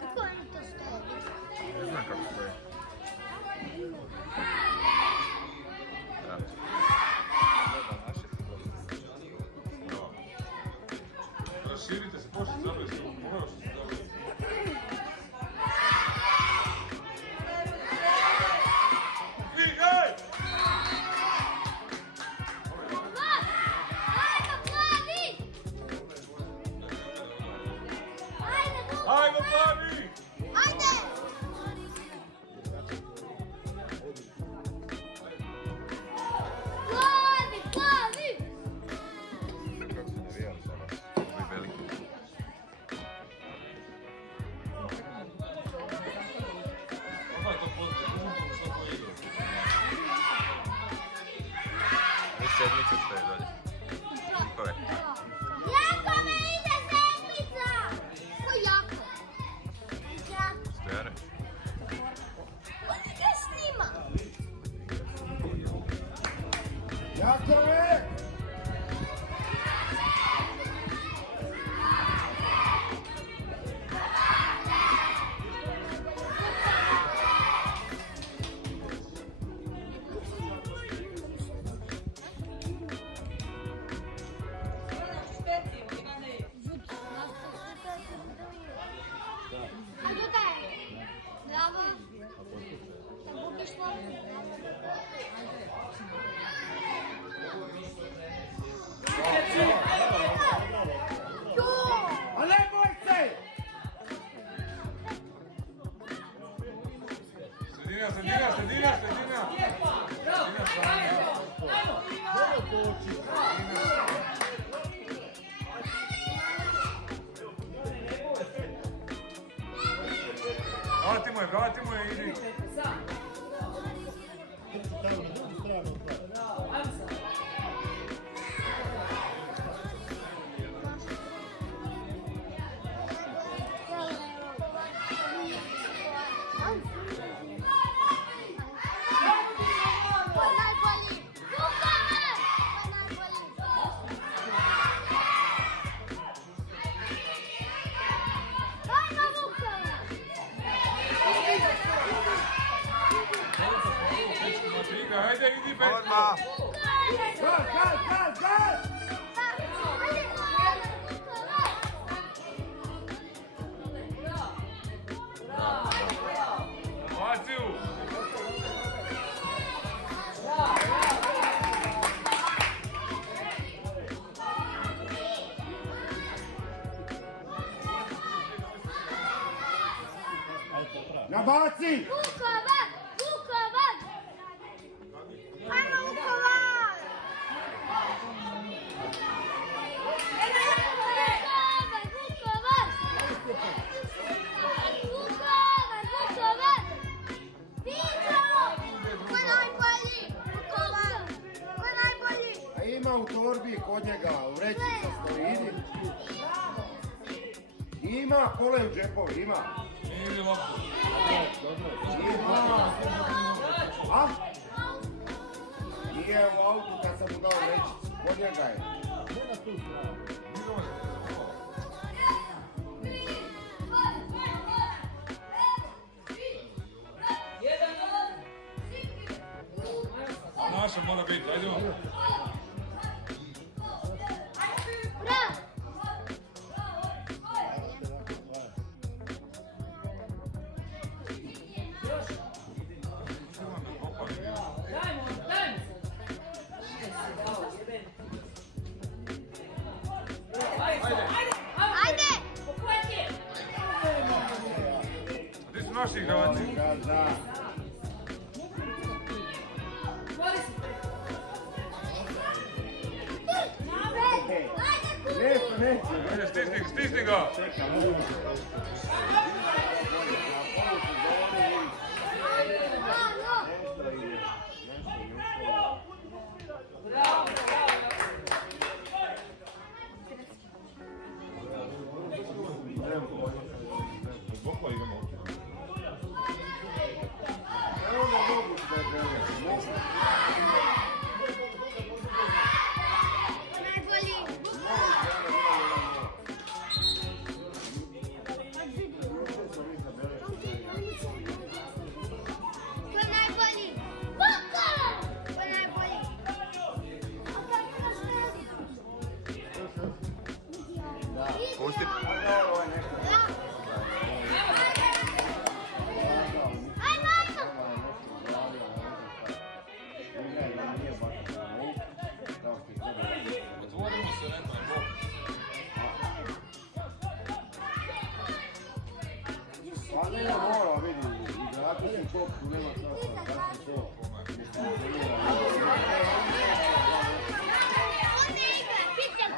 Kako oni to stoje? Ne znam kako stoji. Raširite se, početi zabiti. Morao što se zabiti. Ajde, plavi! Ajde! Plavi, plavi! Kako se navijali sada? Ovi veliki. Kako je to pozdje? Kako što to igra? Ovo sedmice što je dolje. Njihove. Jako me ide sedmica! Ko jako? Jako. Stojane. On ide s njima! Jakove! A gdje je? Bravo. Da bukiš loptu. A ne boj se! Sredina, sredina, sredina, sredina! Sredina, sredina! Vrati mu je, idi! Hajde, idi Petka! Odmah! Gaz, gaz, gaz, gaz! Vaciju! Nabaci! Vukovar! Vukovar! Ajmo Vukovar! Vukovar! Vukovar! Vukovar! Viđo! Ko je najbolji? Vukovar! Ko je najbolji? A ima u torbi kod njega, u vrećica stoji, idi. Ima kole u džepovi, ima. Idi loptu. Ima. A? Nije u autu kad sam mu dao vrećicu, kod njega je. Naša mora biti, ajdemo. Bravo! Ajde! Gdje su naši igravači? Da. Neće. Ajde, stisni ga! Zbogla idemo. Evo ne mogu sve žele. Najbolji! Pa ne mora, vidi, igrači su to, tu nema šta kako to. On ne igra, pitam.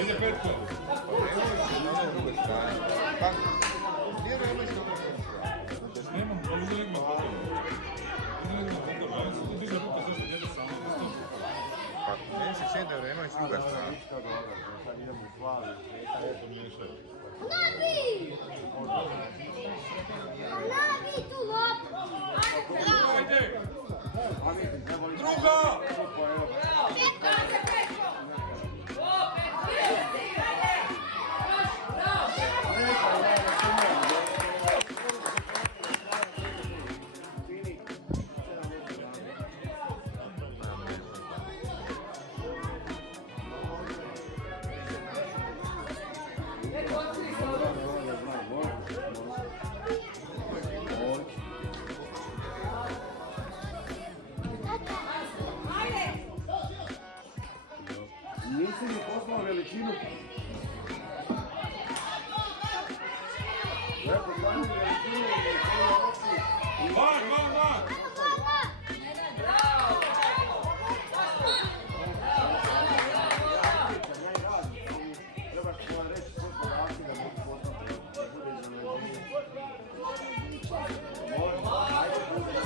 Ide Petko. Na one druge strane. Pa, nije nema isto dobro. Nemam, ali uvijek ima pokora. Uvijek ima pokora, ali se tu diže ruke zašto djete samo isto. Pa, meni se čini da je nema i s druga strana. Ništa dobro, sad idemo u slavi. Nabi! Nabi tu loptu! Ajde! A vidi, ne voli... Druga! Nisi mi poslao veličinu. Lepo, glavnu veličinu. Van, van, van! Trebaš svoje reći sve podatke da mogu poslati. Da bude iznenađenje. Molim, ajde, bude.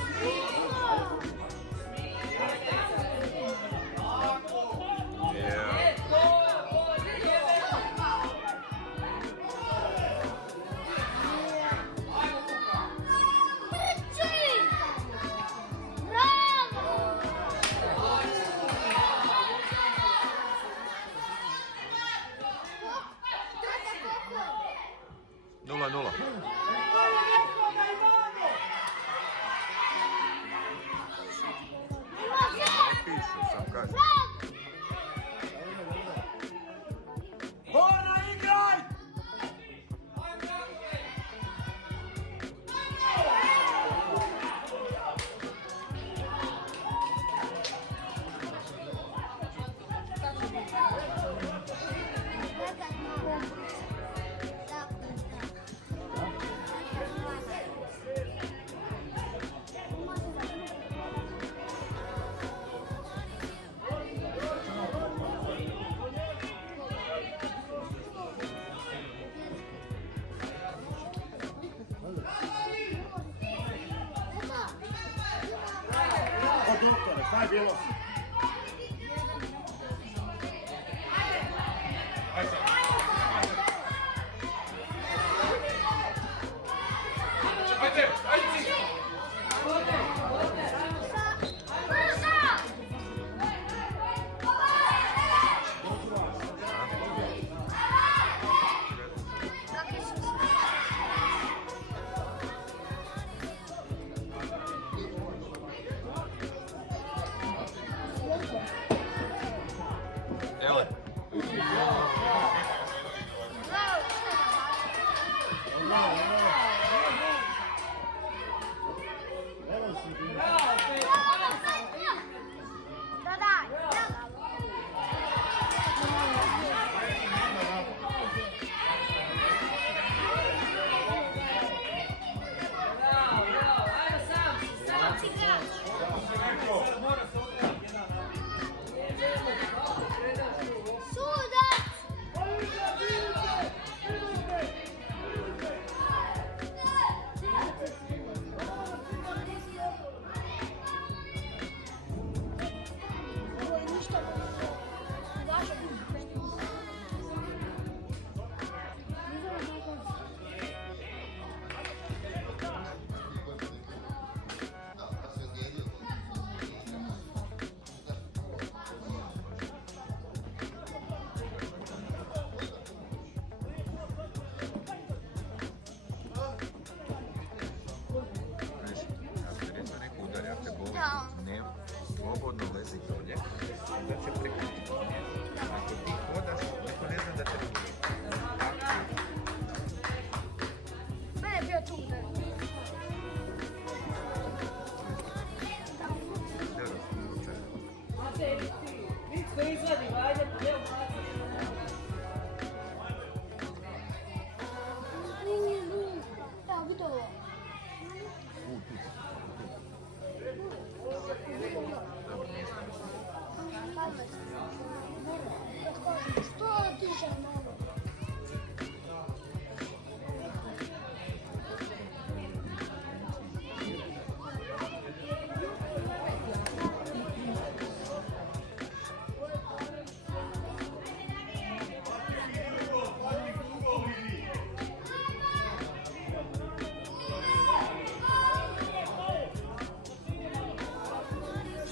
Nula, nula. Ne pišu sam, kažem. Borna, igraj! O doktore, šta je bilo? Ajde, ajde! Evo. Ne, slobodno lezi dolje, da će prekriti. Ako ti hodaš, niko ne zna da te bude. Mene je bio tu udar. Sve izvadi, ajde, evo. Evo, vidi ovo. Dobro, nije Što diže malo?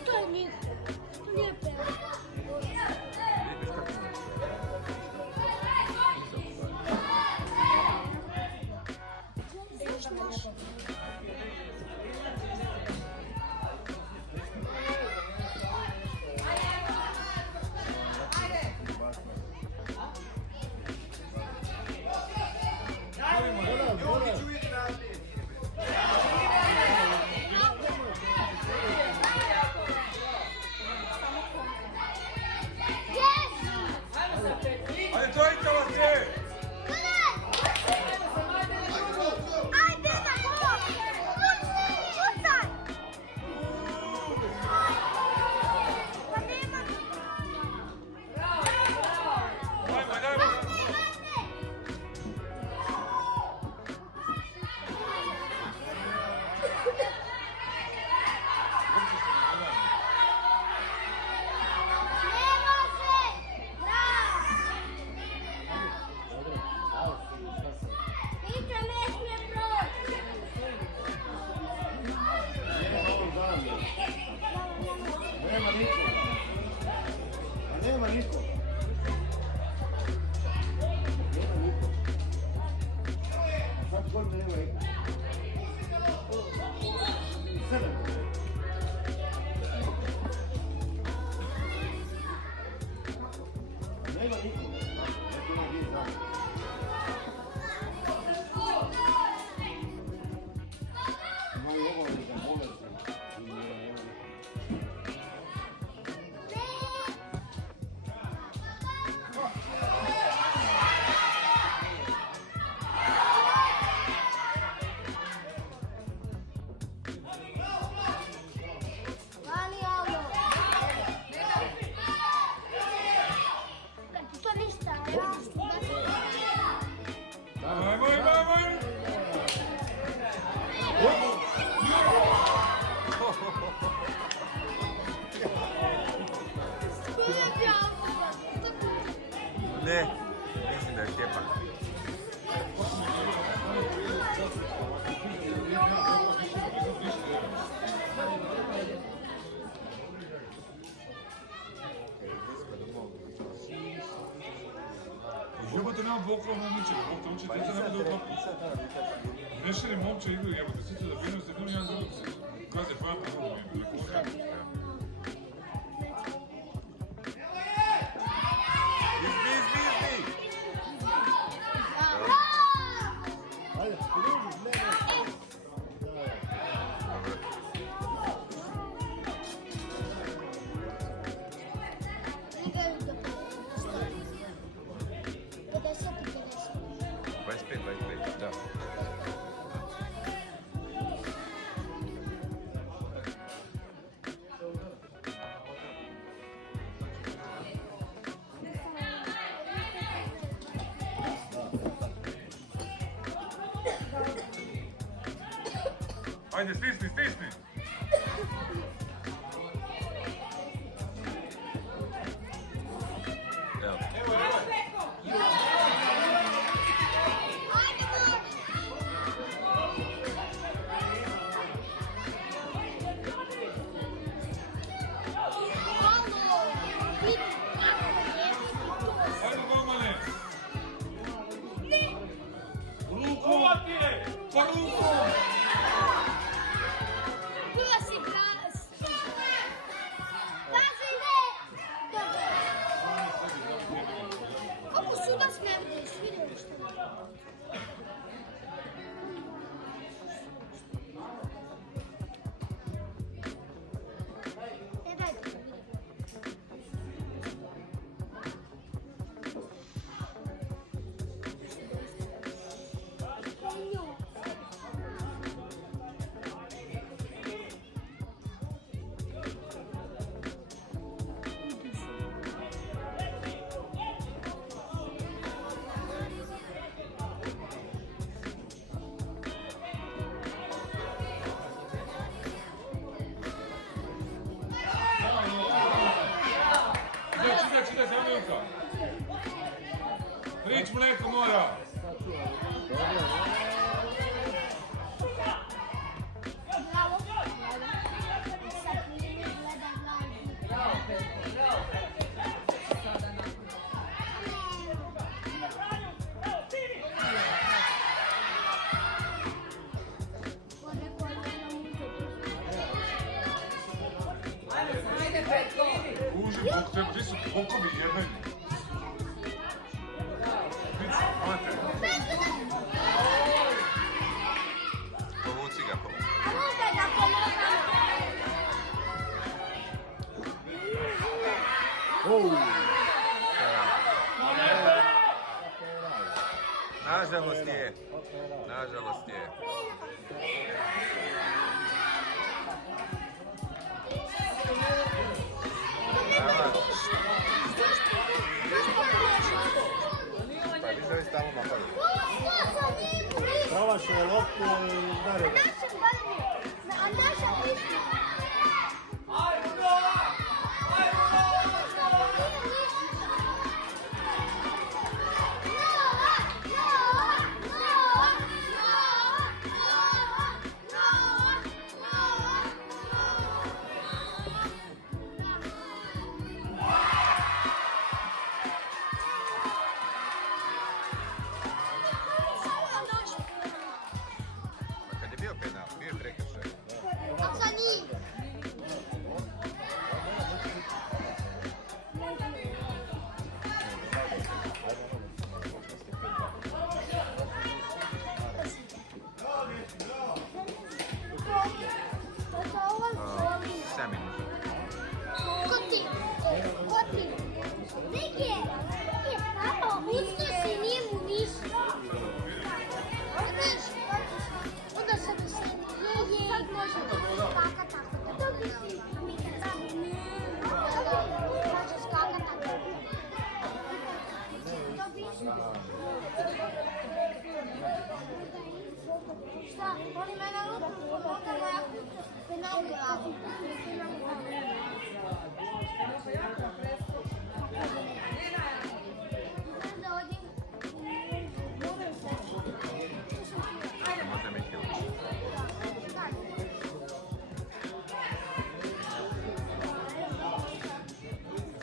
Što je njih? Što nije prema? Vidiš kako nije. Ajde, trojka vas je! Dajmo, dajmo! Nema niko. A nema niko. Nema niko. A sad kod nema niko. 7. Nema niko. Neko ne vidi znam. Imaju obavljeni da bolesti. Ajmo, ajmo, ajmo! Ne, mislim da je Stjepan. Jebote, nema bokova ničega, bok te uči, ti se nema da utopi. Ne širi momče igru, jebote, svi će da binu se, bilo jedan drugog se. Kaze, pa ja pa drugo ime, neko može. Izbi, izbi, izbi! Ajde, drugi, ne. Vai 25, da. Ajde, stisni, stisni! Evo. Ajmo, Bomane! Ruku! Pa ruku! Bila si glas. Pazi, ne! Dobro. Ovo sudac ne vidiš, vidiš što je. Ne daj da vidim. treba, di su bokovi jednajni. Nici, mate. Povuci ga. A možda da pomogam. Nažalost je. Nažalost je. Pa vi želi stalno napadati. Pravaš je loptu i udari. A naša lišta. Pa kad je bio penal, bio je prekršaj. A za njih. Sami minuta. Koti. Koti. Neki je. Mislio si nije mu ništa. Znaš, onda sam mi se nije i može skaka tako. To bi si. Može skaka tako. To bi si. Šta? Oni mene lupu, onda ja penal glavu. Može Mihilić.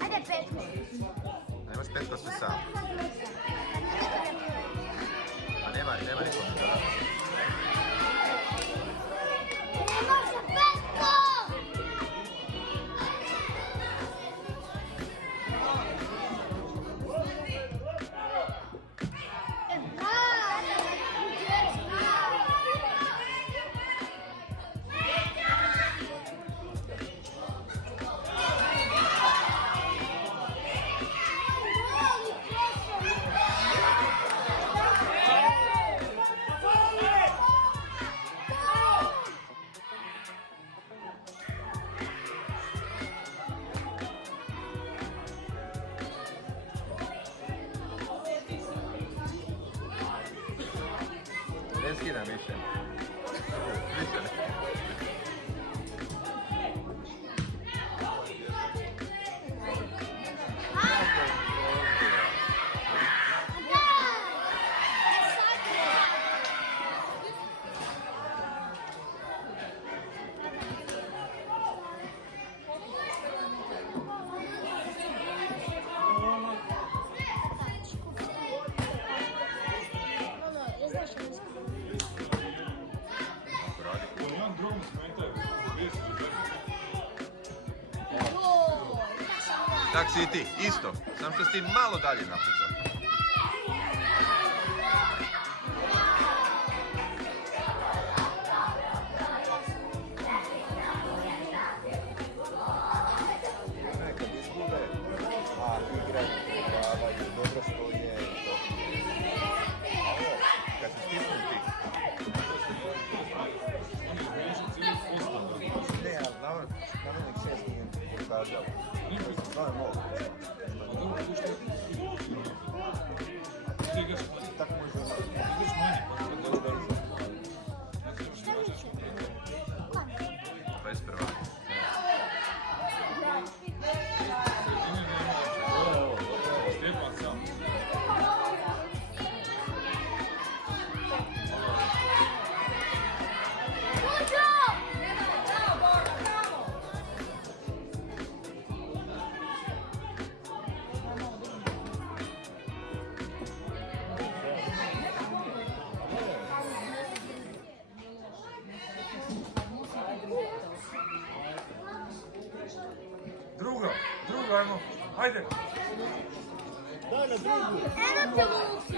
Ajde petko. Nemaš petko su sam. A nema nikom. Nema se petko! Ne skidam više. Više ne. U jednom drugom smetaju. Vidi se do Tak si i ti, isto. Sam što si ti malo dalje napucao. Kad izgube, a igraju, probavaju, dobro stoje i to. A ovo, Kad se stisnu ti. ne, ali naravnik 6 nije pokazao. To je moguće. Tako može Bez prva. Stjepan sam. Drugo, ajmo. Ajde. Daj na drugu. Eno te Lukić.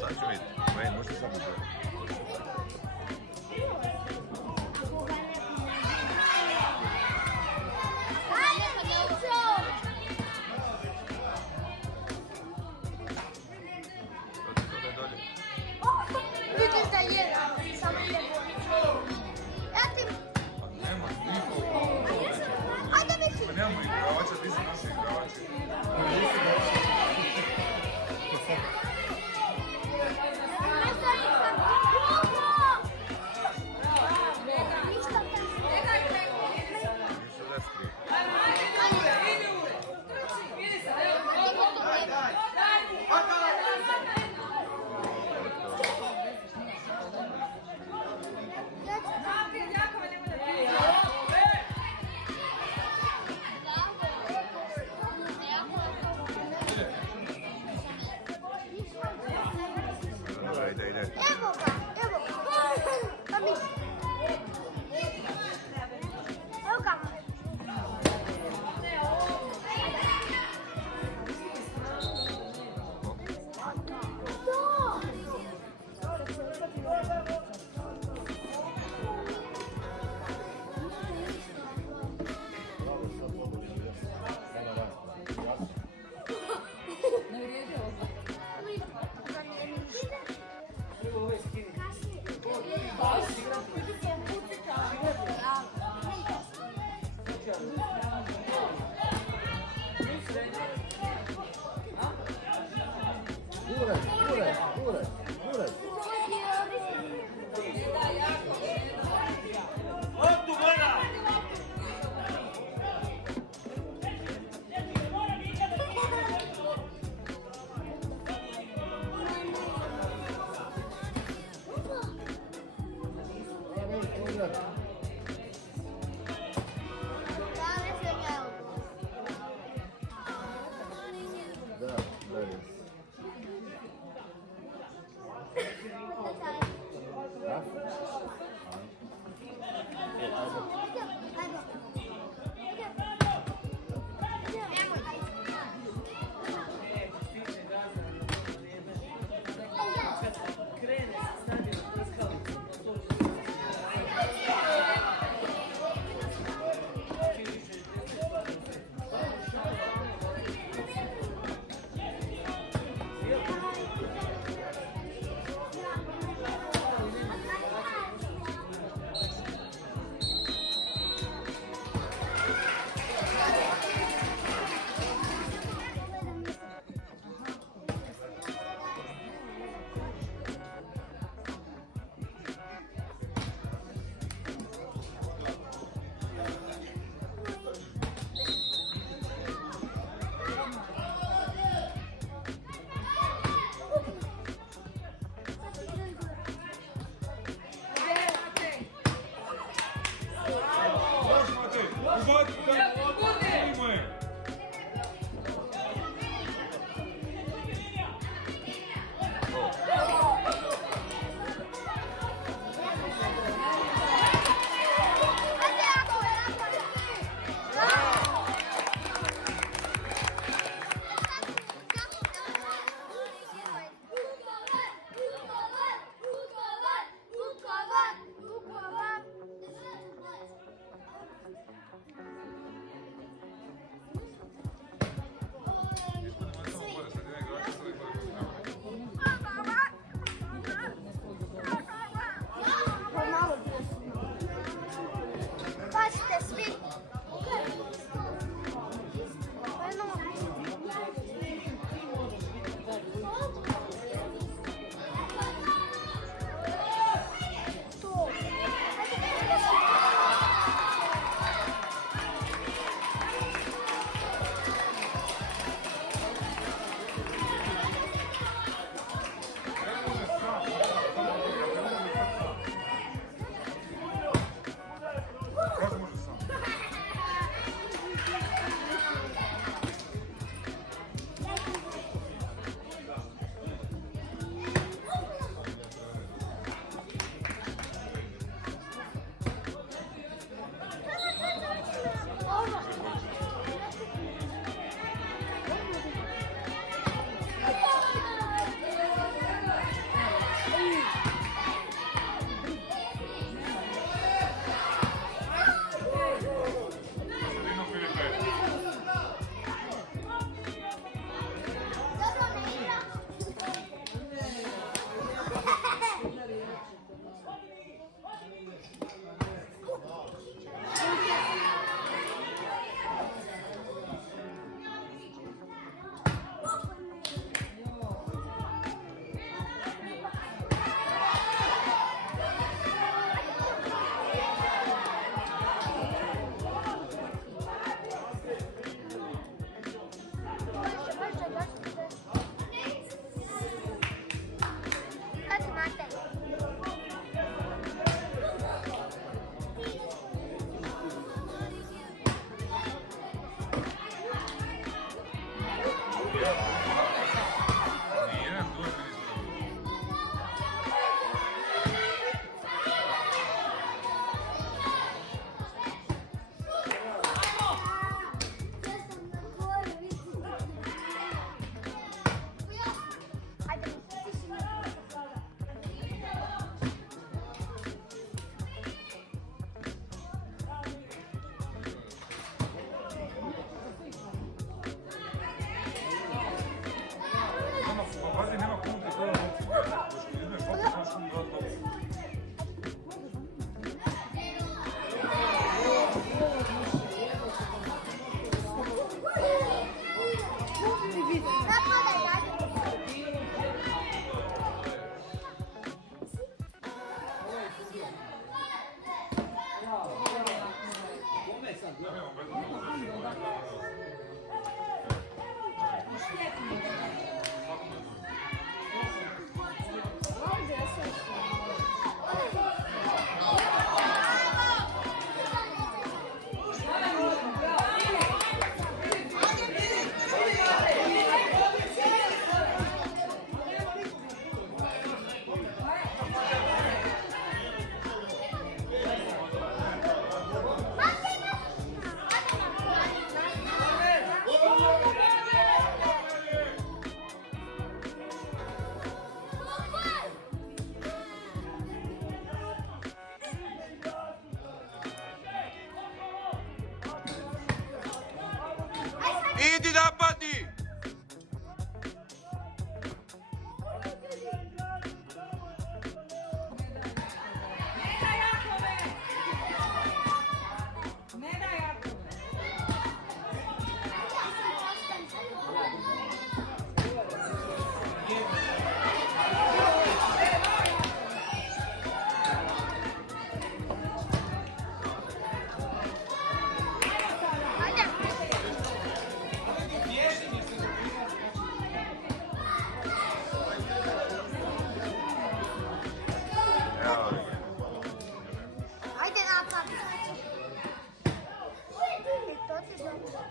Sad ću vidjeti. Meni možda samo to. Ajde, Mićo! To je dolje. Vidiš da je, samo ide bolje. Ja ti... Nema niko. Ajde, Mićo! Pa nemamo igravača, ti si naši igravači. Nisu da skrije. Dobra, ide. Evo ga, evo ga. Pa Mićo. Evo ga. Guraj. Da, dalje. Da? Idi napadni! Evo ga. Ajde napad. To ti dobro.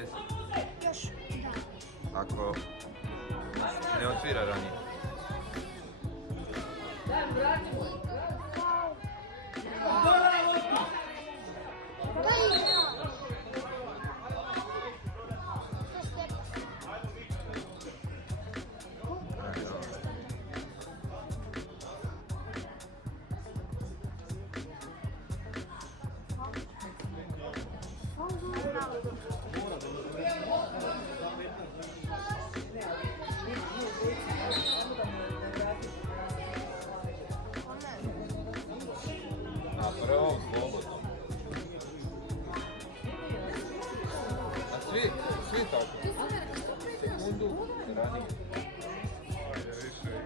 desi? Još, da. Ako ne otvira ranije. To je igra. Na prvom slobodno. A svi tako. Sekundu ranije. Ajde, više igraj.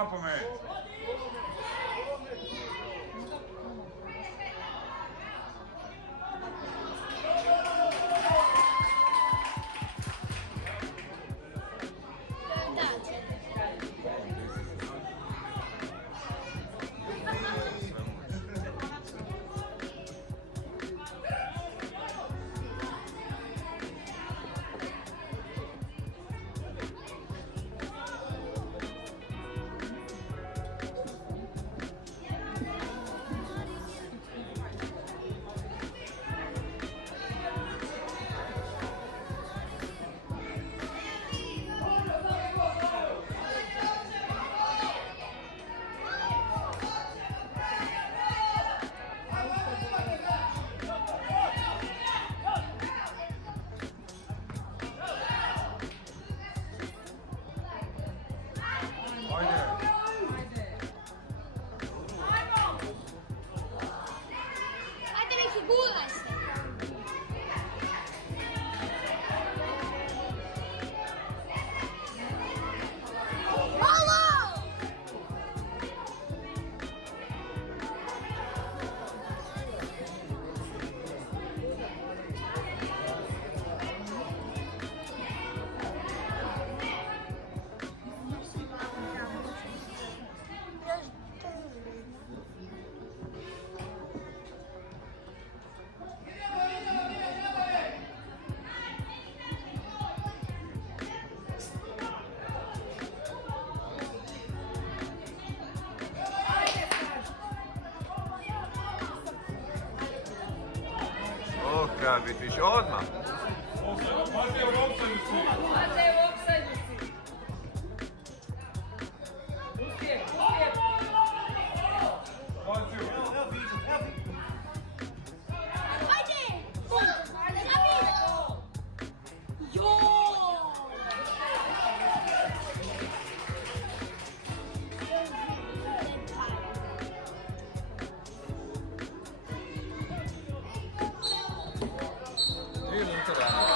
na pamet. Ajde, neki, guraj se. Malo! Kad vidiš, odmah. Matej, u offside si. Matej, u offside si. Uspjeh, uspjeh. Bacio. Ajde! Zabi! Jo! Idem te rano.